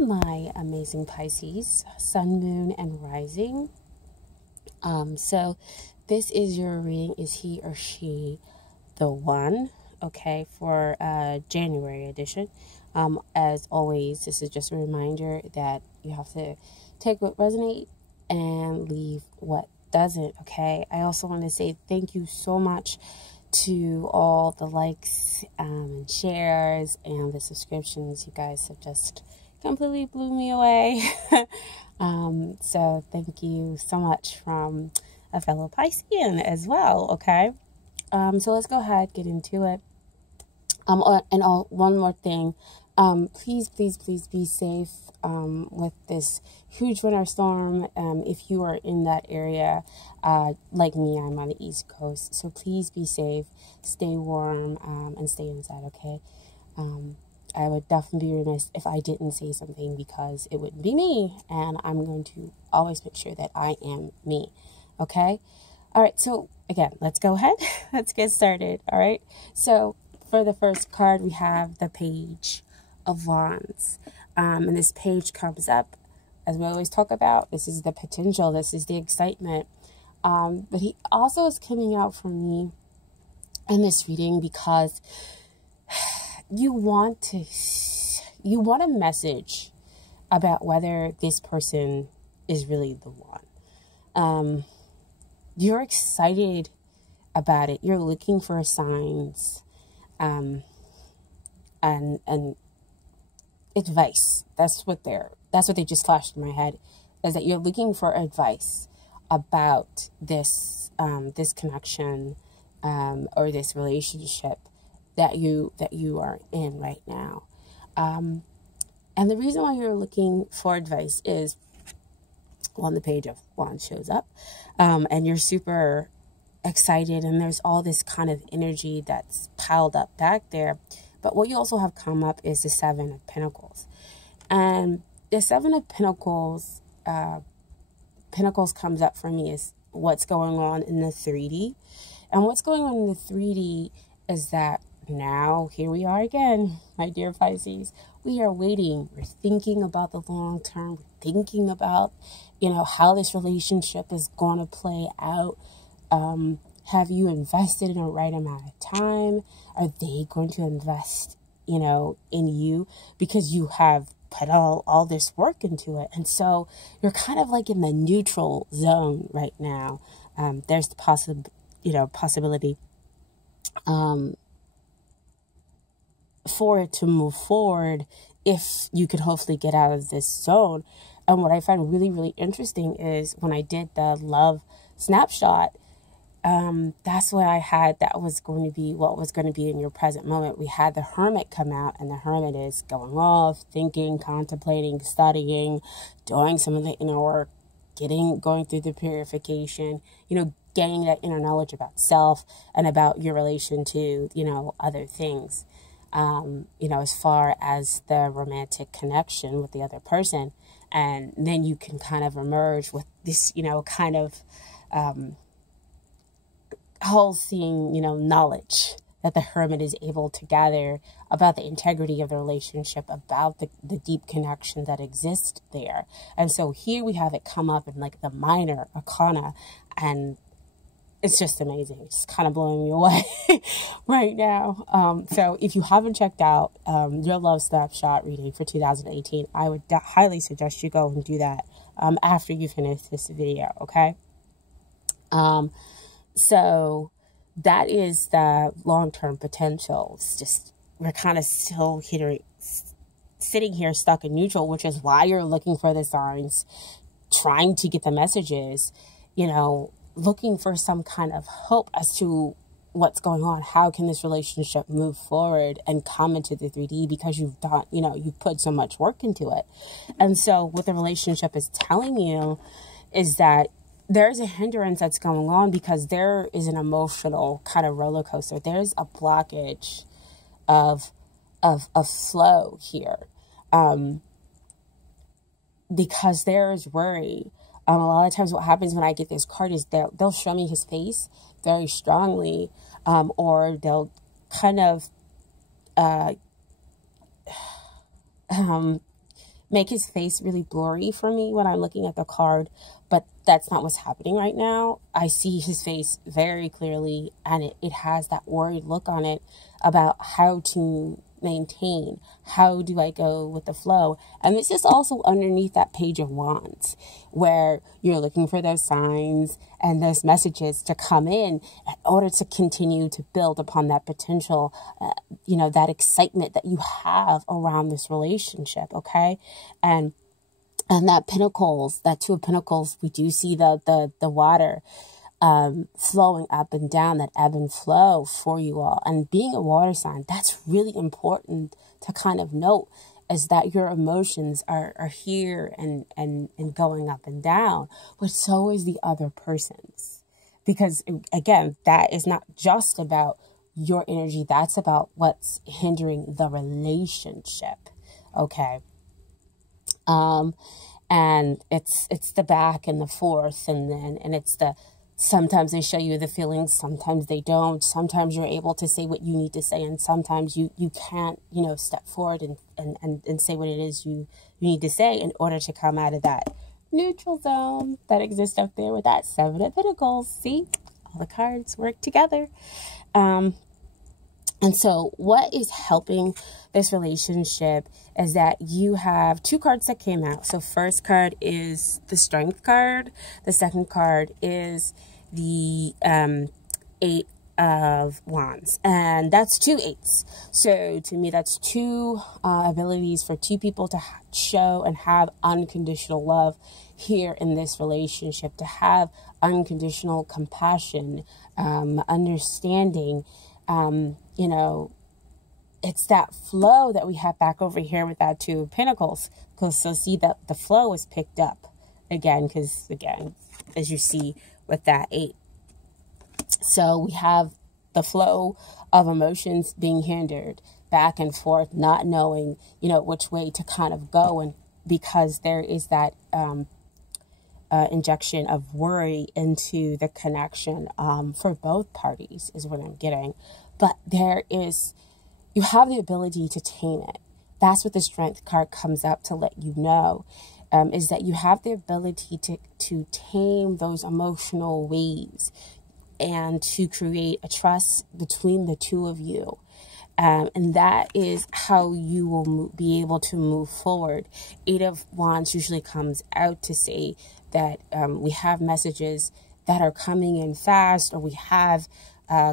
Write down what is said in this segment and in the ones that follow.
my amazing Pisces, Sun, Moon, and Rising. So this is your reading. Is he or she the one? Okay, for January edition. As always, this is just a reminder that you have to take what resonates and leave what doesn't. Okay, I also want to say thank you so much to all the likes and shares and the subscriptions. You guys have just completely blew me away. So thank you so much from a fellow Piscean as well. Okay, so let's go ahead, get into it. One more thing, please be safe with this huge winter storm. If you are in that area, like me, I'm on the East Coast, so please be safe, stay warm, and stay inside. Okay. I would definitely be remiss if I didn't say something, because it wouldn't be me, and I'm going to always make sure that I am me. Okay. All right. So again, let's go ahead. Let's get started. All right. So for the first card, we have the Page of Wands. And this page comes up, as we always talk about, this is the potential, this is the excitement. But he also is coming out for me in this reading because you want a message about whether this person is really the one. You're excited about it. You're looking for signs, and advice. That's what they just flashed in my head, is that you're looking for advice about this this connection or this relationship that you are in right now. And the reason why you're looking for advice is, when the Page of Wands shows up, and you're super excited, and there's all this kind of energy that's piled up back there. But what you also have come up is the Seven of Pentacles. And the Seven of Pentacles, Pentacles comes up for me is what's going on in the 3D. And what's going on in the 3D is that now, here we are again, my dear Pisces. We are waiting. We're thinking about the long term. We're thinking about, how this relationship is going to play out. Have you invested in the right amount of time? Are they going to invest, in you? Because you have put all this work into it. And so you're kind of like in the neutral zone right now. There's the possibility for it to move forward if you could hopefully get out of this zone. And what I find really, really interesting is when I did the love snapshot, that's what I had. That was going to be what was going to be in your present moment. We had the Hermit come out, and the Hermit is going off, thinking, contemplating, studying, doing some of the inner work, going through the purification, gaining that inner knowledge about self and about your relation to, other things, as far as the romantic connection with the other person. And then you can kind of emerge with this, kind of, whole seeing, knowledge that the Hermit is able to gather about the integrity of the relationship, about the deep connection that exists there. And so here we have it come up in like the minor arcana, and it's just amazing. It's kind of blowing me away right now. So if you haven't checked out your love snapshot reading for 2018, I would highly suggest you go and do that after you finish this video, okay? So that is the long-term potential. It's just, we're kind of still sitting here stuck in neutral, which is why you're looking for the signs, trying to get the messages, looking for some kind of hope as to what's going on. How can this relationship move forward and come into the 3D, because you've done, you've put so much work into it. And so what the relationship is telling you is that there's a hindrance that's going on, because there is an emotional kind of roller coaster. There's a blockage of flow here, because there is worry. A lot of times what happens when I get this card is they'll show me his face very strongly, or they'll kind of make his face really blurry for me when I'm looking at the card, but that's not what's happening right now. I see his face very clearly, and it has that worried look on it about how to maintain, how do I go with the flow. And this is also underneath that Page of Wands, where you're looking for those signs and those messages to come in order to continue to build upon that potential, that excitement that you have around this relationship. Okay. And that Pentacles, that Two of Pentacles, we do see the water flowing up and down, that ebb and flow for you all. And being a water sign, that's really important to kind of note, is that your emotions are here and going up and down, but so is the other person's. Because again, that is not just about your energy, that's about what's hindering the relationship. Okay. And it's the back and the forth, and it's the, sometimes they show you the feelings, sometimes they don't. Sometimes you're able to say what you need to say, and sometimes you can't, step forward and say what it is you need to say in order to come out of that neutral zone that exists up there with that Seven of Pentacles. See, all the cards work together. And so what is helping this relationship is that you have two cards that came out. So first card is the Strength card. The second card is the Eight of Wands. And that's two eights. So to me, that's two abilities for two people to show and have unconditional love here in this relationship, to have unconditional compassion, understanding. It's that flow that we have back over here with that Two of Pentacles. So see that the flow is picked up again, because again, as you see with that eight. So we have the flow of emotions being hindered back and forth, not knowing, which way to kind of go. And because there is that injection of worry into the connection for both parties is what I'm getting. But you have the ability to tame it. That's what the Strength card comes up to let you know, is that you have the ability to tame those emotional waves and to create a trust between the two of you. And that is how you will be able to move forward. Eight of Wands usually comes out to say that we have messages that are coming in fast, or we have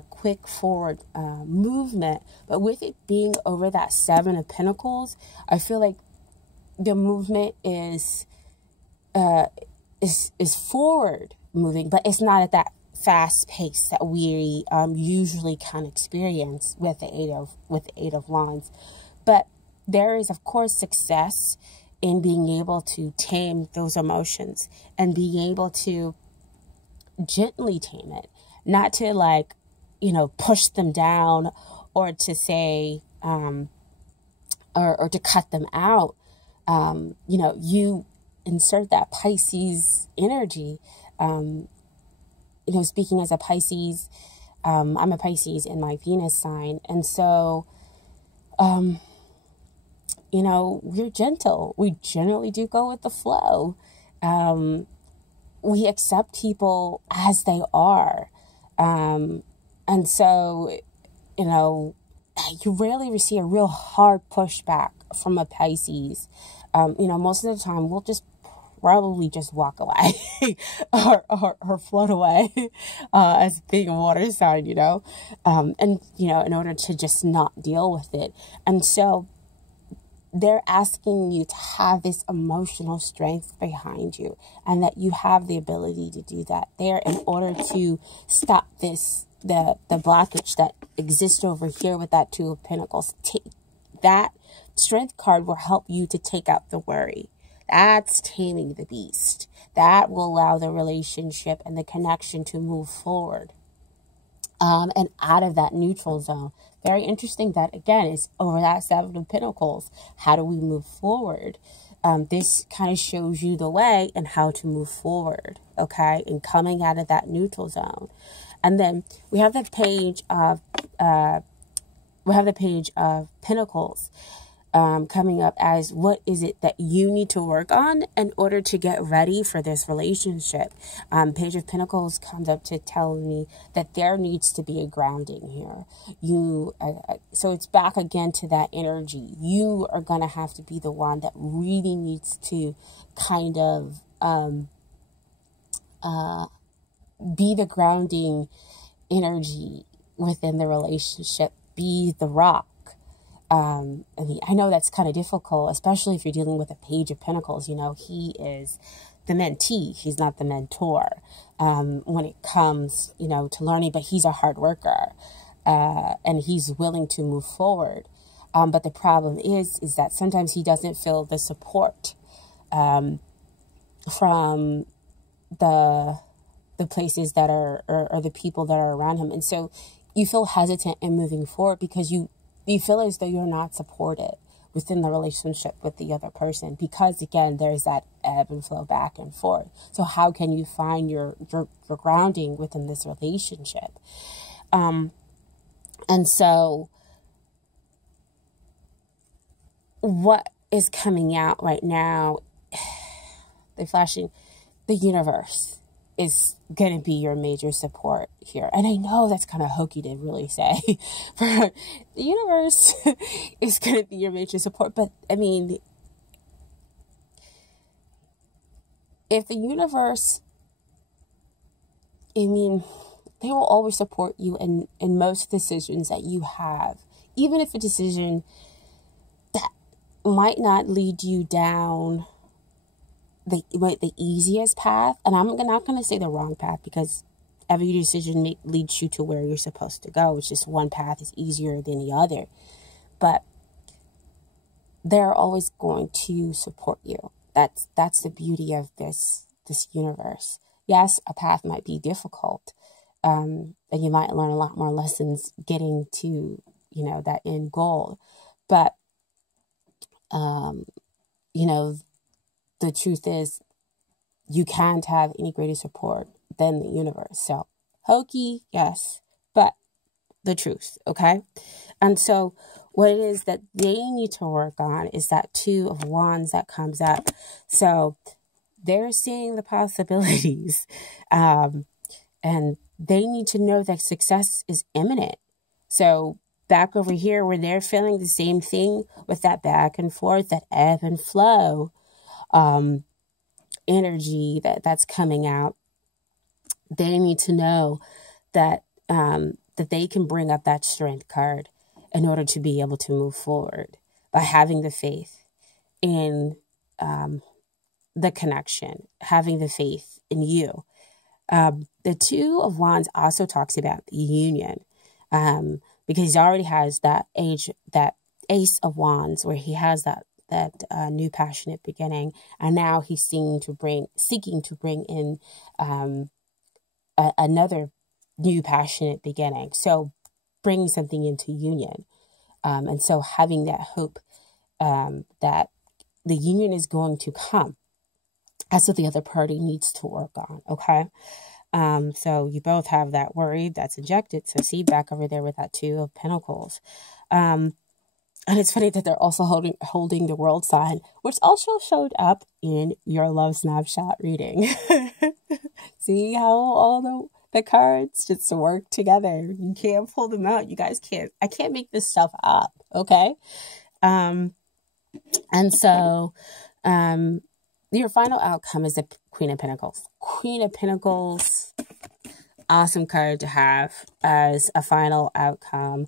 quick forward movement. But with it being over that Seven of Pentacles, I feel like the movement is forward moving, but it's not at that fast pace that we usually can experience with the Eight of Wands. But there is, of course, success in being able to tame those emotions and being able to gently tame it, not to push them down, or to say or to cut them out. You insert that Pisces energy. Speaking as a Pisces, I'm a Pisces in my Venus sign. And so, we're gentle. We generally do go with the flow. We accept people as they are. And so, you rarely see a real hard pushback from a Pisces. Most of the time we'll probably just walk away or float away as being a water sign, and, in order to just not deal with it. And so they're asking you to have this emotional strength behind you, and that you have the ability to do that there in order to stop the blockage that exists over here with that Two of Pentacles. That Strength card will help you to take out the worry. That's taming the beast. That will allow the relationship and the connection to move forward and out of that neutral zone. Very interesting that, again, it's over that Seven of Pentacles. How do we move forward? This kind of shows you the way and how to move forward, okay, and coming out of that neutral zone. And then we have the Page of Pentacles. coming up as what is it that you need to work on in order to get ready for this relationship. Page of Pentacles comes up to tell me that there needs to be a grounding here. So it's back again to that energy. You are going to have to be the one that really needs to kind of be the grounding energy within the relationship. Be the rock. I mean, I know that's kind of difficult, especially if you're dealing with a Page of Pentacles. You know, he is the mentee. He's not the mentor when it comes, you know, to learning, but he's a hard worker and he's willing to move forward. But the problem is that sometimes he doesn't feel the support from the places that are, or the people that are around him. And so you feel hesitant in moving forward because you feel as though you're not supported within the relationship with the other person, because again, there's that ebb and flow back and forth. So how can you find your grounding within this relationship? And so what is coming out right now, they're flashing, the universe is going to be your major support here. And I know that's kind of hokey to really say, but the universe is going to be your major support. But I mean, if the universe, I mean, they will always support you in most decisions that you have, even if a decision that might not lead you down the easiest path. And I'm not going to say the wrong path, because every decision leads you to where you're supposed to go. It's just one path is easier than the other. But they're always going to support you. That's the beauty of this universe. Yes, a path might be difficult. And you might learn a lot more lessons getting to, you know, that end goal. But, you know, the truth is, you can't have any greater support than the universe. So, hokey, yes, but the truth, okay? And so, what it is that they need to work on is that Two of Wands that comes up. So, they're seeing the possibilities, and they need to know that success is imminent. So, back over here, where they're feeling the same thing with that back and forth, that ebb and flow, energy that's coming out, they need to know that that they can bring up that strength card in order to be able to move forward by having the faith in the connection, having the faith in you. The Two of Wands also talks about the union, because he already has that Ace of Wands, where he has that new passionate beginning, and now he's seeking to bring in another new passionate beginning. So bringing something into union, and so having that hope that the union is going to come. That's what the other party needs to work on. Okay. So you both have that worry that's injected. So see, back over there with that Two of Pentacles. And it's funny that they're also holding the World sign, which also showed up in your love snapshot reading. See how all the cards just work together. You can't pull them out. You guys can't. I can't make this stuff up. Okay. And so, your final outcome is the Queen of Pentacles. Queen of Pentacles, awesome card to have as a final outcome.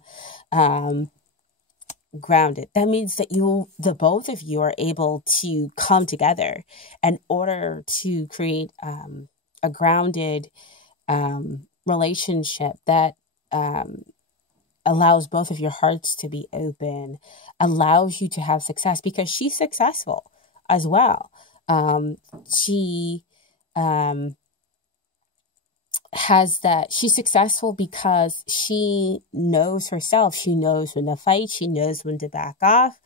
Grounded. That means that the both of you are able to come together in order to create a grounded relationship that allows both of your hearts to be open, allows you to have success, because she's successful as well. She has that, she's successful because she knows herself. She knows when to fight. She knows when to back off.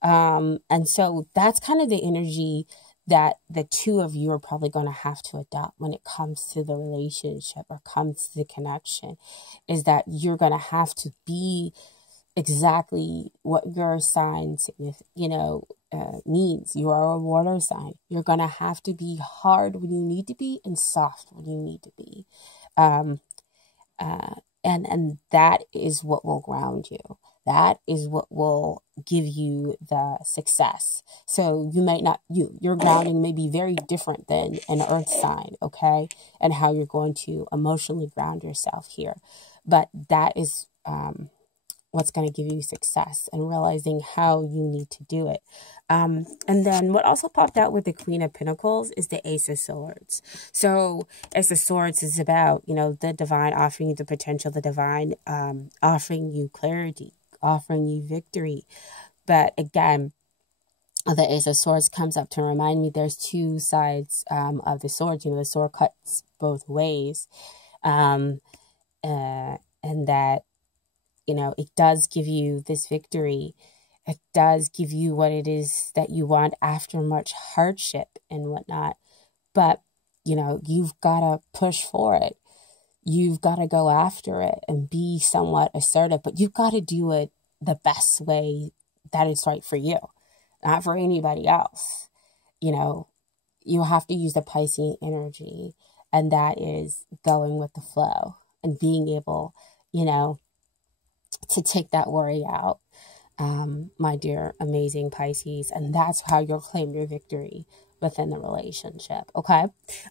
And so that's kind of the energy that the two of you are probably going to have to adopt when it comes to the relationship or comes to the connection, is that you're going to have to be exactly what your sign, means. You are a water sign. You're going to have to be hard when you need to be and soft when you need to be. Um, and that is what will ground you. That is what will give you the success. So you might not, your grounding may be very different than an earth sign, okay? And how you're going to emotionally ground yourself here. But that is what's going to give you success, and realizing how you need to do it. And then what also popped out with the Queen of Pentacles is the Ace of Swords. So Ace of Swords is about, the divine offering you the potential, the divine offering you clarity, offering you victory. But again, the Ace of Swords comes up to remind me there's two sides of the sword. The sword cuts both ways. And that, it does give you this victory. It does give you what it is that you want after much hardship and whatnot. But, you've got to push for it. You've got to go after it and be somewhat assertive. But you've got to do it the best way that is right for you, not for anybody else. You have to use the Pisces energy. And that is going with the flow and being able, to take that worry out, my dear, amazing Pisces. And that's how you'll claim your victory within the relationship, okay?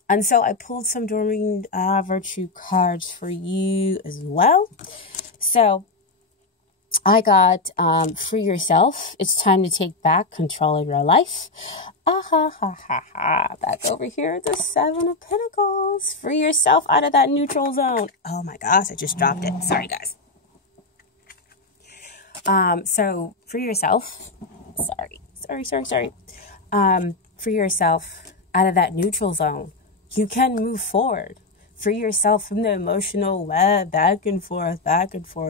And so I pulled some Dorming Virtue cards for you as well. So I got Free Yourself. It's time to take back control of your life. Back over here, the Seven of Pentacles. Free yourself out of that neutral zone. Oh my gosh, I just dropped it. Sorry, guys. So free yourself. Sorry. Free yourself out of that neutral zone. You can move forward. Free yourself from the emotional web, back and forth.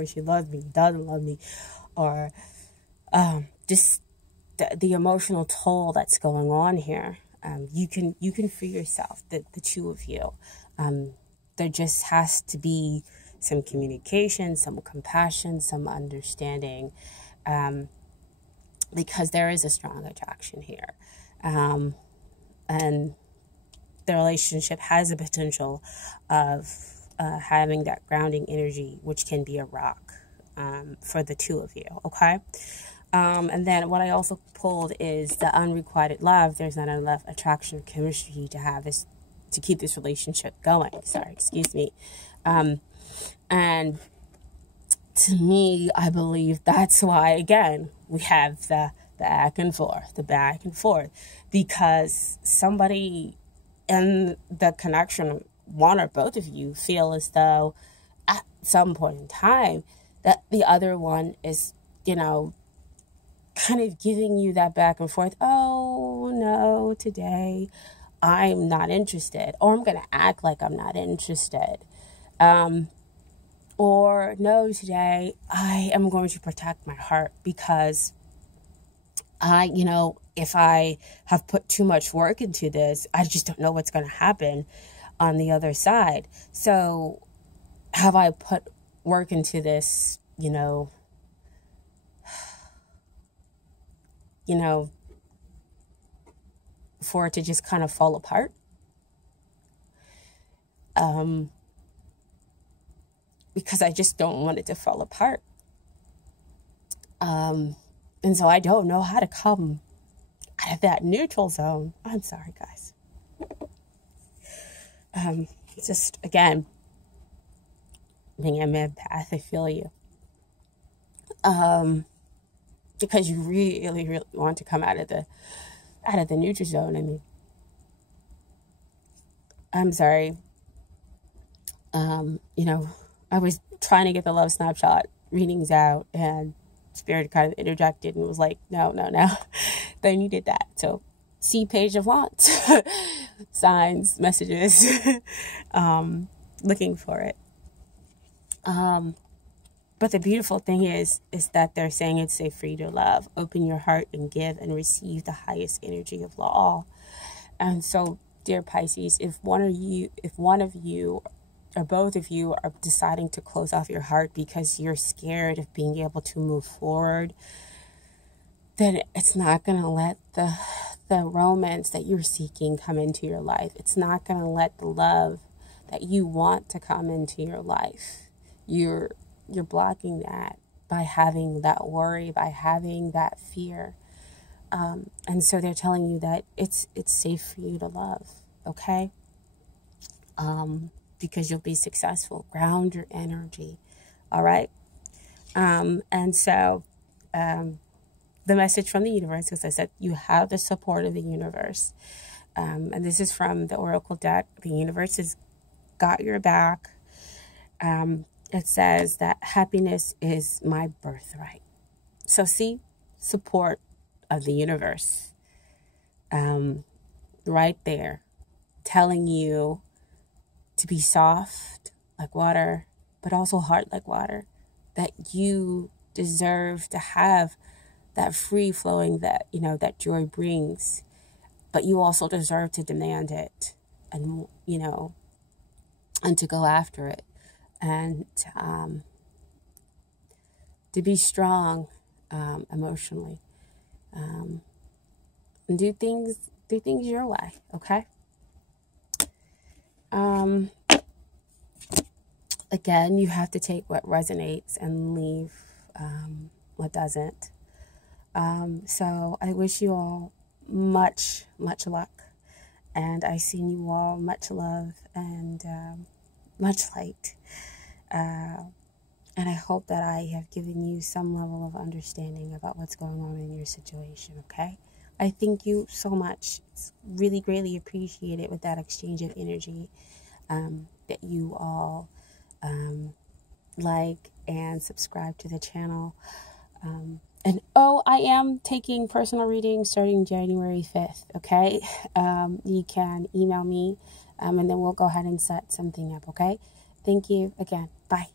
She loves me, doesn't love me, or just the emotional toll that's going on here. You can free yourself, the two of you. There just has to be some communication, some compassion, some understanding, because there is a strong attraction here. And the relationship has a potential of having that grounding energy, which can be a rock for the two of you, okay? And then what I also pulled is the unrequited love. There's not enough attraction or chemistry to have this, to keep this relationship going. Excuse me. And to me, I believe that's why, again, we have the back and forth, because somebody in the connection, one or both of you, feel as though at some point in time that the other one is, kind of giving you that back and forth. Oh, no, today I'm not interested, or I'm going to act like I'm not interested. Or no, today I am going to protect my heart, because if I have put too much work into this, I just don't know what's going to happen on the other side. So have I put work into this, for it to just kind of fall apart? Because I just don't want it to fall apart. And so I don't know how to come out of that neutral zone. I'm sorry, guys. Just, again, being an empath, I feel you. Because you really, really want to come out of the neutral zone. I mean, I'm sorry. I was trying to get the love snapshot readings out, and Spirit kind of interjected and was like, no. They needed that. So see Page of Wands. Signs, messages. Looking for it. But the beautiful thing is that they're saying it's a free to love. Open your heart and give and receive the highest energy of all. And so, dear Pisces, if one of you or both of you are deciding to close off your heart because you're scared of being able to move forward, then it's not going to let the romance that you're seeking come into your life. It's not going to let the love that you want to come into your life. You're blocking that by having that worry, by having that fear. And so they're telling you that it's safe for you to love, okay? Because you'll be successful. Ground your energy, all right? And so the message from the universe, as I said, you have the support of the universe. And this is from the Oracle deck. The universe has got your back. It says that happiness is my birthright. So see, support of the universe right there, telling you to be soft like water, but also hard like water, that you deserve to have that free flowing that, that joy brings, but you also deserve to demand it and, and to go after it, and to be strong emotionally, and do things your way, okay? Again, you have to take what resonates and leave what doesn't. So I wish you all much luck, and I send you all much love and much light. And I hope that I have given you some level of understanding about what's going on in your situation, okay? I thank you so much. It's really greatly appreciated with that exchange of energy that you all like and subscribe to the channel. And I am taking personal readings starting January 5th, okay? You can email me, and then we'll go ahead and set something up, okay? Thank you again. Bye.